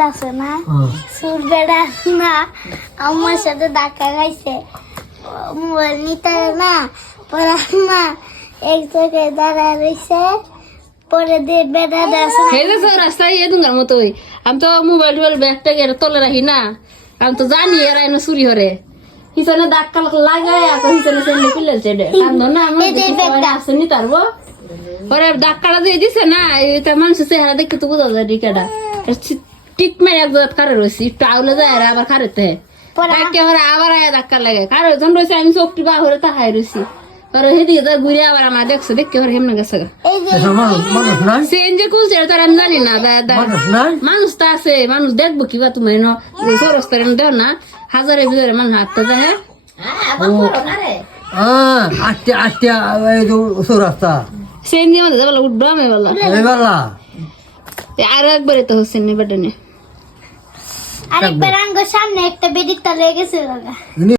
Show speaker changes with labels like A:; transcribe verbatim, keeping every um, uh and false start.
A: আছে না সুর বেড়া না আমার সাথে ধাক্কা খাইছে মোবাইল নিতে না পরে মা এক জায়গায় দাঁড়া রয়েছে পরে দিয়ে বেড়া দেয়
B: হেলে তো রাস্তায় ইয়ে দুঙ্গার মতোই আমি তো মোবাইল টোবাইল ব্যাগটা গেলে তলে রাখি না আমি তো জানি এরা এনে চুরি হরে হিসানে ধাক্কা লাগাই এখন হিসানে সেন্ডে পিলেছে রে কান্দো না আমার আসেনি তারবো ওরে ধাক্কাটা দিয়ে দিছে না এটা মানুষের চেহারা দেখে তো বোঝা যায় টিকাটা টিক মেরে এক জায়গায় খারে রয়েছি একটু আউলে যায় আর আবার খারেতে একেবারে আবার আয়া ধাক্কা লাগে কারো যখন রয়েছে আমি চোখটি বা হরে তাহাই রয়েছি আর হেদিকে তো ঘুরে আবার আমার দেখছে দেখে ওর হেমনা গেছে সেঞ্জে খুঁজছে তার আমি জানি না মানুষ তো আছে মানুষ দেখবো কিবা তুমি সরস্তারে দেও না হাজারের ভিতরে মানুষ হাঁটতে যায়
C: আটটা আটটা রাস্তা
B: সেঞ্জে মধ্যে যাবো উঠবো আমি বলা আর একবারে তো হচ্ছে না বেটা নিয়ে
A: আরেকবার আঙ্গ সামনে একটা বেদিকটা লেগেছে